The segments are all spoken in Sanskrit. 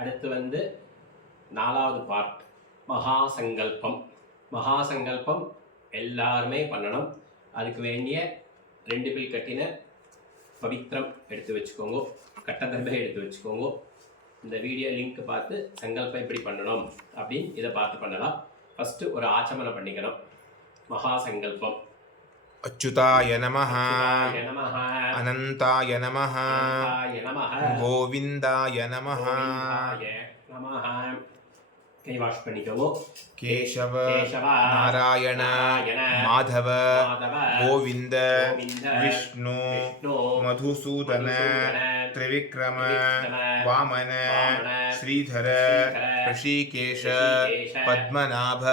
அடுத்து வந்து 4வது பார்ட் மகாசங்கல்பம். மகாசங்கல்பம் எல்லாருமே பண்ணணும். அதுக்கு வேண்டிய 2 பில் கட்டின பவித்திரம் எடுத்து வச்சுக்கோங்க, கட்டதர்பை எடுத்து வச்சுக்கோங்க. இந்த வீடியோ லிங்க் பார்த்து சங்கல்பம் எப்படி பண்ணணும் அப்படின்னு இதை பார்த்து பண்ணலாம். ஃபஸ்ட்டு ஒரு ஆச்சமனம் பண்ணிக்கணும். மகாசங்கல்பம். अच्युताय नमः, अनन्ताय नमः, गोविन्दाय नमः, கை வாஷ் பண்ணிக்கவோ. केशव नारायण माधव गोविन्द विष्णु मधुसूदन त्रिविक्रम वामन श्रीधर ऋषिकेश पद्मनाभ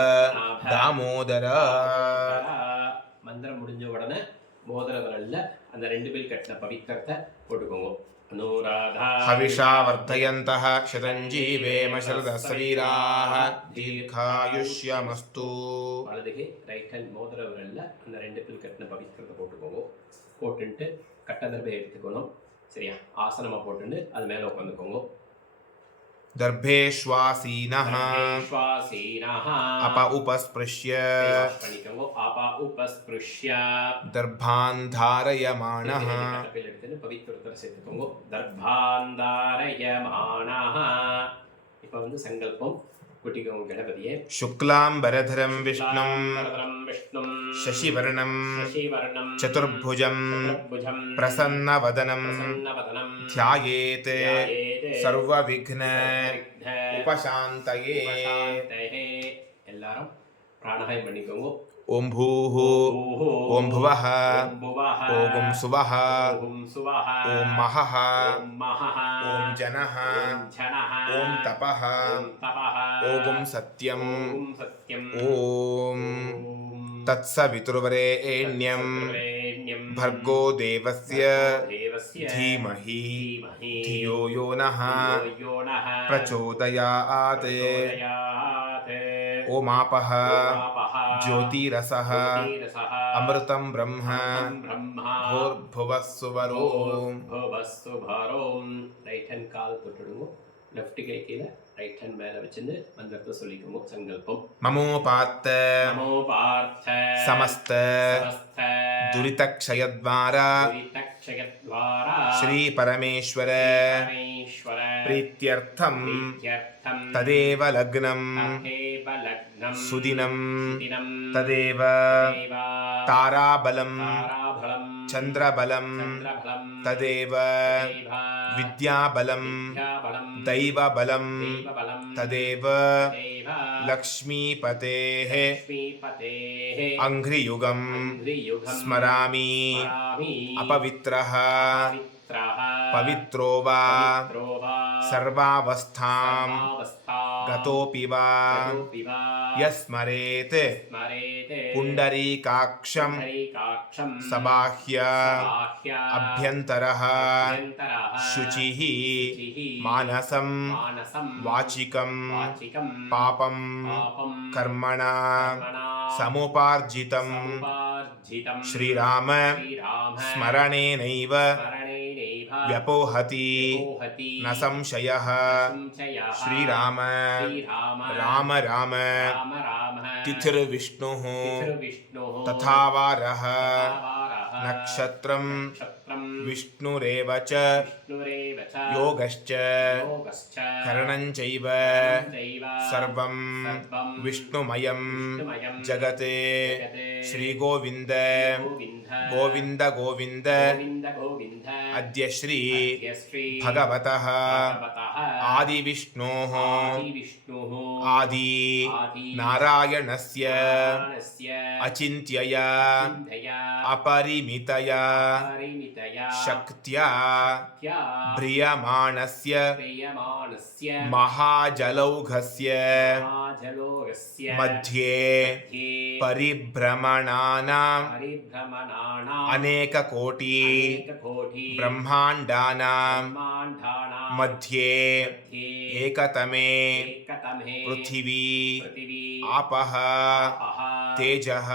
दामोदर. மந்திரம் முடிஞ்ச உடனே மோதிர விரல்ல அந்த 2 பில் கட்டின பவித்திரத்தை போட்டுக்கோங்க. हविषा वर्धयन्तः शतञ्जीवेम शरदस्वीराः दीर्घायुष्यमस्तु. வலதுகை ரைட் ஹேண்ட் மோதிர விரல்ல அந்த 2 பில் கட்டின பவித்திரத்தை போட்டுக்கோங்க. போட்டுட்டு கட்டதர்பை எடுத்துக்கணும். சரியா? ஆசனமா போட்டுட்டு அது மேல உட்காந்துக்கோங்க. दर्भेश्वासीनः अप उपस्पृश्य दर्भान् धारयमाणः. இப்போ வந்து சங்கல்பம் குட்டிக்கோங்க. கணபதியே शुक्लाम्बरधरं विष्णुं शशिवर्णं चतुर्भुजं प्रसन्नवदनं ध्यायेत् सर्वविघ्न उपशान्तये. எல்லாரும் பிராணாயாமம் பண்ணிக்கோங்க. ओम भूः ओम भुवः ओम सुवः ओम महः ओम जनः ओम तपः ओम सत्यम् ओम तत्सवितुर्वरेण्यं भर्गो देवस्य धीमहि धियो यो नः प्रचोदयात्. ओमापः ज्योतिरसः अमृतं ब्रह्म भूर्भुवस्सुवरोम्. ரைட் ஹேண்ட் கால் தொட்டுடுங்க. லெஃப்ட் கை கீழே ரைட் ஹேண்ட் மேல வச்சிருந்து மந்திரத்தை சொல்லிக்கோங்க. சங்கல்பம். ममोपात्त समस्त दुरितक्षयद्वारा श्री परमेश्वर प्रीत्यर्थं तदेव लग्नं सुदिनं तदेव ताराबलं चन्द्रबलं तदेव विद्याबलं दैवबलं तदेव लक्ष्मीपतेः अंघ्रियुगं स्मरामि. अपवित्रः पवित्रो वा सर्वावस्थां गतोऽपि वा यस्मरेत् पुण्डरीकाक्षं सबाह्य अभ्यन्तरः शुचिः मानसं वाचिकं पापं कर्मणा समुपार्जितं श्रीराम स्मरणेनैव व्यपोहति न संशयः. श्रीराम राम राम तिथिर्विष्णुः तथा वारः नक्षत्रं विष्णुरेव च योगश्च करणं चैव सर्वं विष्णुमयं जगत्. श्रीगोविन्द गोविन्द गोविन्द अद्य श्री भगवतः आदिविष्णोः आदि नारायणस्य अचिन्त्यया अपरिमितया शक्त्या ब्रियमाणस्य महाजलौघस्य मध्ये परिभ्रमणानां अनेककोटि ब्रह्माण्डानां मध्ये एकतमे पृथिवी आपः तेजः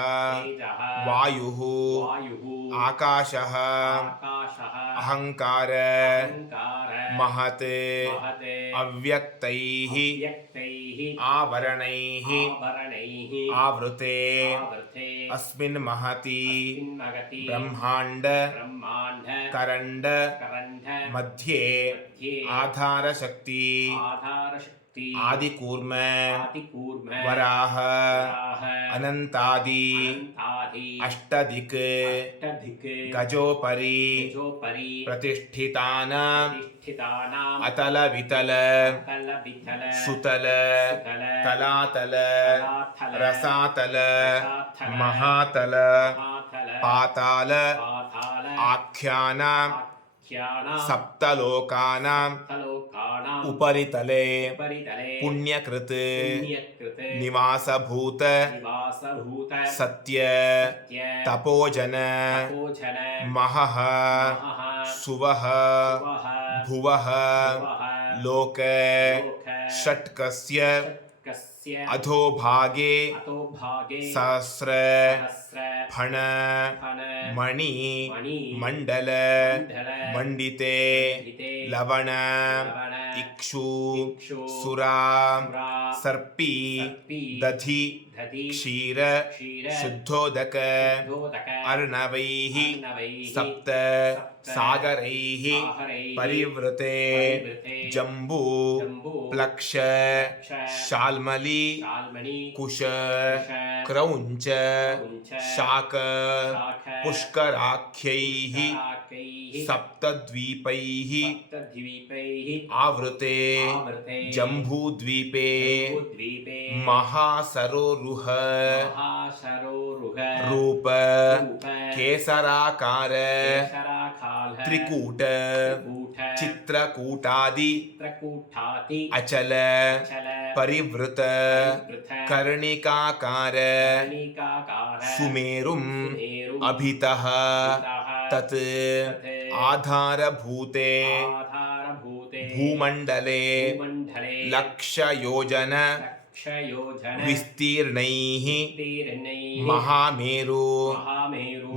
वायुः आकाशः अहंकार महत् अव्यक्तैः आवरणैः आवृते अस्मिन् महति ब्रह्माण्ड करण्ड मध्ये आधारशक्ति आदिकूर्म वराह अनन्तादि अष्टदिक् गजोपरि प्रतिष्ठितानां अतल सुतल तलातल रसातल महातल पाताल आख्यानां सप्तलोकानां उपरितले पुण्यकृत निवासभूत सत्य तपोजन महः सुवः भुवः लोक षट्कस्य अधोभागे सहस्र फण मणि मंडल मंडिते लवण इक्षु सुरा सर्पी दधि क्षीर शुद्धोदक अर्णवैः सप्त सागरैः परिवृते जम्बू प्लक्ष शाल्मली कुश क्रौञ्च शाक पुष्कराख्यैः सप्तद्वीपैः आवृते जम्बूद्वीपे महासरोरुह रूप केसराकार त्रिकूट चित्रकूटादि अचल परिवृत कर्णिकाकार सुमेरुम् अभितः तत् आधारभूते भूमण्डले लक्षयोजन विस्तीर्णैः महामेरु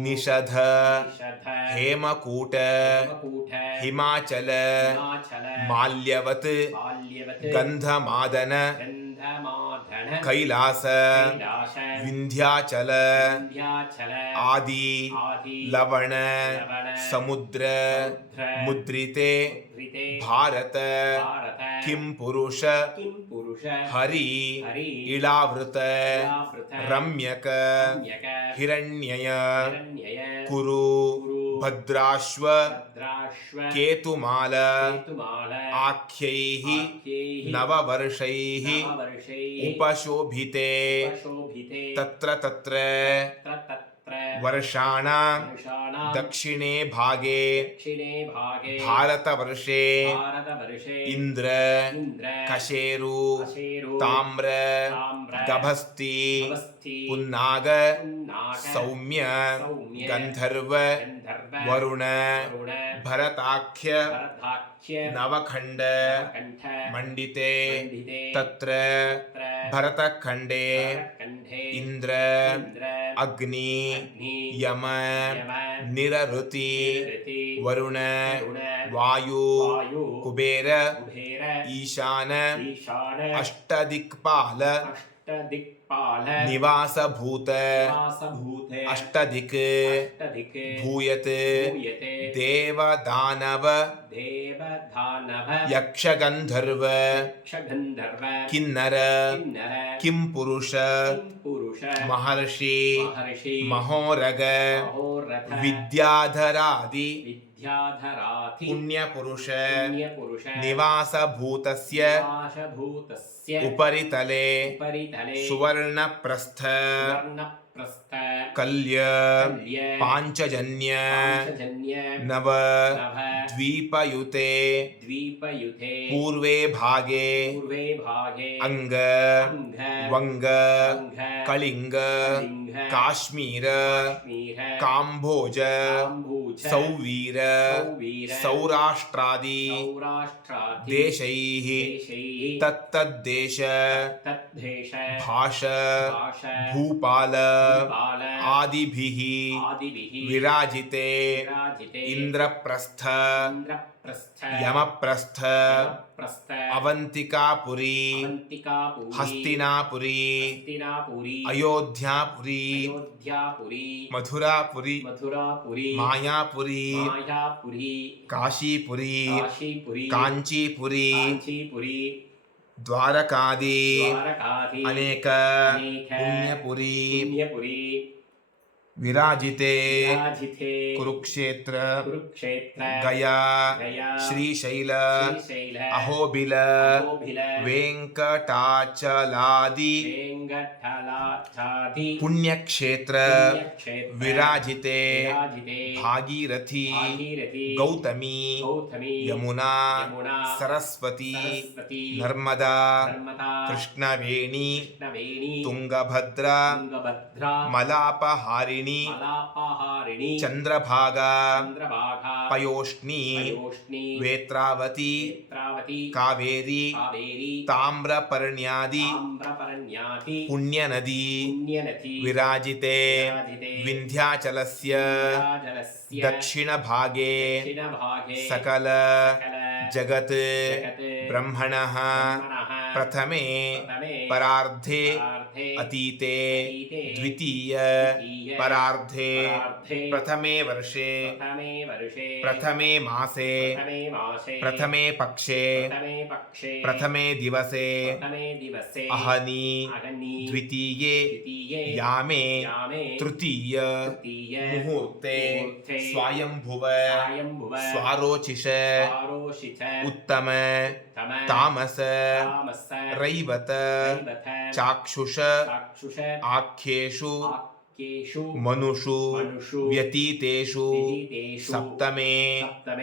निषध हेमकूट हिमाचल माल्यवत् गन्धमादन कैलास विंध्याचल आदि लवण समुद्र मुद्रिते भारत किं पुरुष हरि इलावृत रम्यक हिरण्यय कुरु भद्राश्व केतुमाल आख्यैः नववर्षैः उपशोभिते तत्र तत्र वर्षाणां दक्षिणे भागे भारतवर्षे इन्द्र कशेरु ताम्र गभस्ति पुन्नाग सौम्य गन्धर्व वरुण भरताख्य नवखण्ड मंडिते तत्र भरतखण्डे इन्द्र अग्नि यम निरऋति वरुण वायु कुबेर ईशान अष्टदिक्पाल निवासभूत अष्टदिक् भूयत देवदानव यक्षगन्धर्व किन्नर किंपुरुष महर्षि महोरग विद्याधरादि पुण्यपुरुष निवासभूतस्य उपरितले सुवर्णप्रस्थ कल्य पांचजन्य नव द्वीपयुते पूर्वे भागे अंग वंग कलिंग काश्मीर काम्भोज सौवीर सौराष्ट्रादि देशैः तत्तद्देश भाष भूपाल आदिभिः विराजिते इन्द्रप्रस्थ यमप्रस्थ अवन्तिकापुरी हस्तिनापुरी अयोध्यापुरी मथुरापुरी मायापुरी काशीपुरी काञ्चीपुरी द्वारकादि अनेक पुण्यपुरी विराजिते कुरुक्षेत्र गया श्रीशैल अहोबिल वेंकटाचलादि पुण्यक्षेत्र विराजिते भागीरथी गौतमी यमुना सरस्वती नर्मदा कृष्णवेणी तुंगभद्रा मलापहारिणी चंद्रभागा पयोष्णी वेत्रावती कावेरी ताम्रपर्ण्यादि पुण्यनदी विराजिते विंध्याचलस्य दक्षिणभागे सकल जगत् ब्रह्मणः प्रथमे परार्धे अतीते द्वितीय परार्धे प्रथमे वर्षे प्रथमे मासे प्रथमे पक्षे प्रथमे दिवसे अहनी द्वितीये यामे तृतीय मुहूर्ते स्वायंभुव स्वारोचिष उत्तम तामस रैवत चाक्षुष आख्येषु मनुषु व्यतीतेषु सप्तमे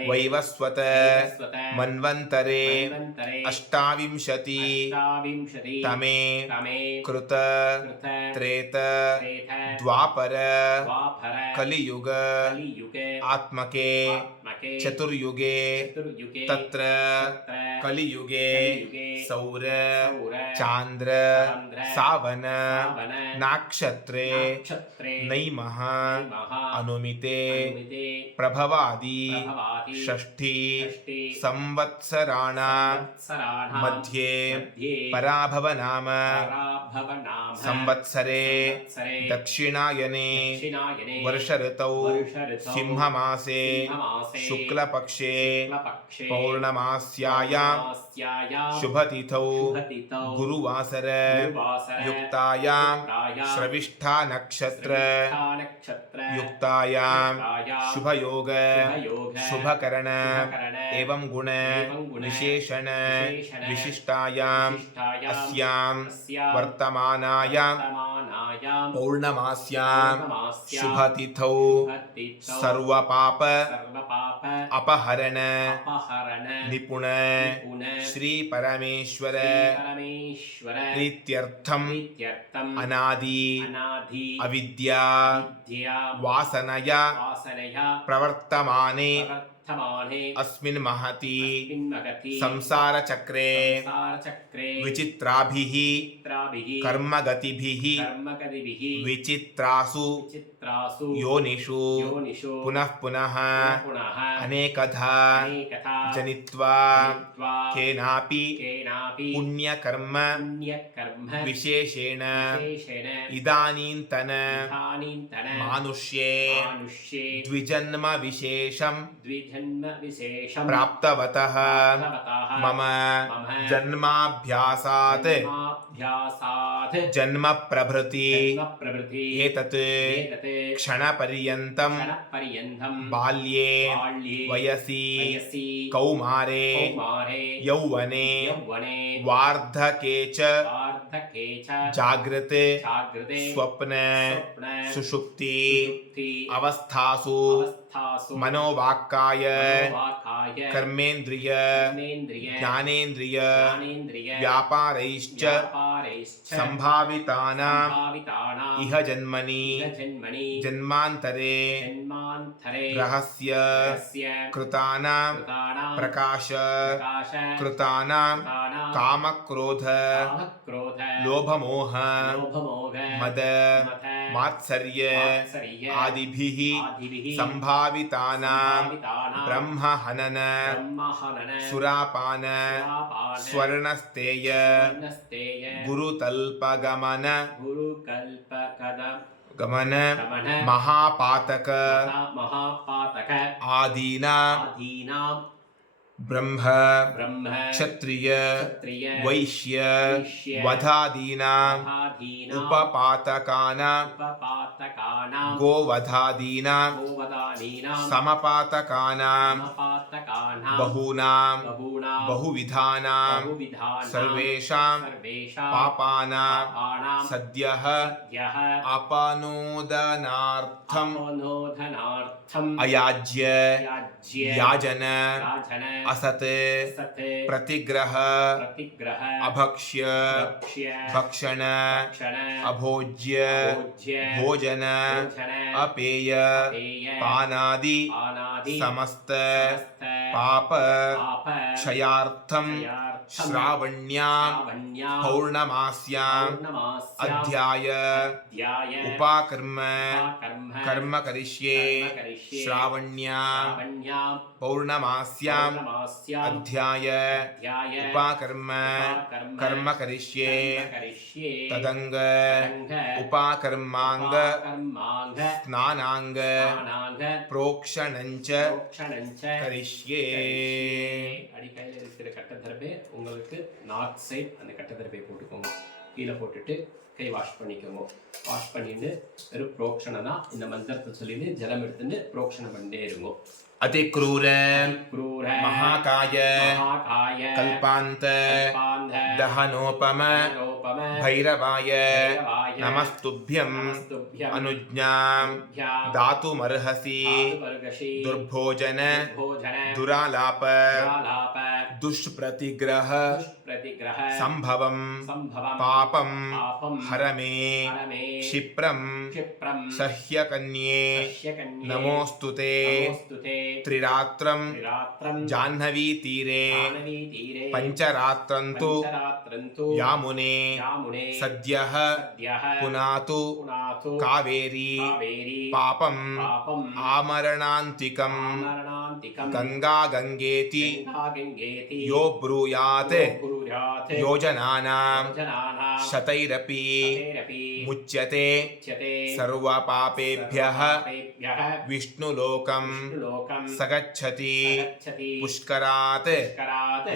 वैवस्वत मन्वन्तरे अष्टाविंशति तमे कृत त्रेत द्वापर कलियुग आत्मके चतुर्युगे तत्र कलियुगे सौर चांद्र सावन नाक्षत्रे नैमः अनुमिते प्रभवादि षष्ठी संवत्सराणां मध्ये पराभव नाम संवत्सरे दक्षिणायने वर्ष ऋतौ सिंहमासे शुक्लपक्षे पौर्णमास्यायां शुभतिथौ गुरुवासर युक्तायां श्रविष्ठा नक्षत्र युक्तायां शुभयोग शुभकरण एवं गुण विशेषण विशिष्टायां अस्यां वर्तमानायां पौर्णमास्यां शुभतिथौ सर्वपाप अपहरण निपुण श्री परमेश्वर प्रीत्यर्थम अनादि अविद्या वासनया प्रवर्तमाने अस्मिन् महति संसारचक्रे विचित्राभिः कर्मगतिभिः विचित्रासु योनिषु पुनः पुनः अनेकधा जनित्वा केनापि पुण्यकर्म विशेषेण इदानीन्तन मानुष्ये द्विजन्म विशेषं प्राप्तवतः मम जन्माभ्यासात् जन्म प्रभृति एतत् क्षणपर्यन्तं बाल्ये वयसि कौमारे यौवने वार्धके च जागृते स्वप्न सुषुप्ति अवस्थासु मनोवाक्काय कर्मेन्द्रिय ज्ञानेन्द्रिय व्यापारैश्च संभावितानां इह जन्मनि जन्मान्तरे रहस्य कृतानां प्रकाश कृतानां कामक्रोध लोभमोह मद मात्सर्य आदिभिः सम्भावितानां ब्रह्महनन सुरापान स्वर्णस्तेय गुरुतल्पगमन गमन महापातक आदीनां ब्रह्म क्षत्रिय वैश्य वधादीनां उपपातकानां गोवधादीनां समपातकानां बहूनां बहुविधानां सर्वेषां पापानां सद्यः अपनोदनार्थम् अयाज्य याजन असत प्रतिग्रह अभक्ष्य भक्षण अभोज्य भोजन अपेय पानादि समस्त पाप क्षयार्थं श्रावण्यां पौर्णमास्याम् अध्याय उपाकर्म कर्म करिष्ये श्रावण्यां पौर्णमास्याम् अध्याय उपाकर्म कर्म करिष्ये तदंग उपाकर्मांग स्नानांग प्रोक्षणञ्च करिष्ये அடிக்கையில் இருக்கிற கட்டத்தரப்பை உங்களுக்கு நார்த் சைட் அந்த கட்டத்தரப்பை போட்டுக்கோங்க. கீழே போட்டுட்டு கை வாஷ் பண்ணிக்கோங்க. வாஷ் பண்ணிட்டு வெறும் புரோக்ஷனை தான் இந்த மந்திரத்தை சொல்லிட்டு ஜலம் எடுத்துட்டு புரோக்ஷனை பண்ணிட்டே இருங்கோ. अतिक्रूर महाकाय कल्पान्त दहनोपम भैरवाय नमस्तुभ्यं अनुज्ञां दातुमर्हसि दुर्भोजन दुरालाप दुष्प्रतिग्रह संभवं पापं हर मे क्षिप्रं सह्यकन्ये नमोस्तुते त्रिरात्रं जाह्नवी तीरे पञ्चरात्रन्तु यामुने सद्यः पुनातु कावेरी पापं आमरणान्तिकं गंगा गंगेति यो ब्रूयात् योजनानां शतैरपि मुच्यते सर्वपापेभ्यः विष्णुलोकं सगच्छति पुष्करात्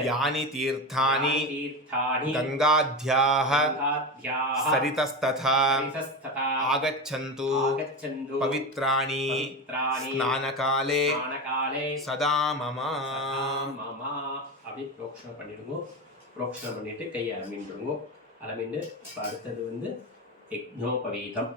यानि तीर्थानि गंगाध्याः सरितस्तथा आगच्छन्तु पवित्राणि स्नानकाले सदा मम அப்படி புரோக்ஷனை பண்ணிடுங்க. புரோக்ஷனை பண்ணிட்டு கையை அலமின்றுங்க. அலமின்னு இப்போ அடுத்தது யக்ஞோபவீதம்.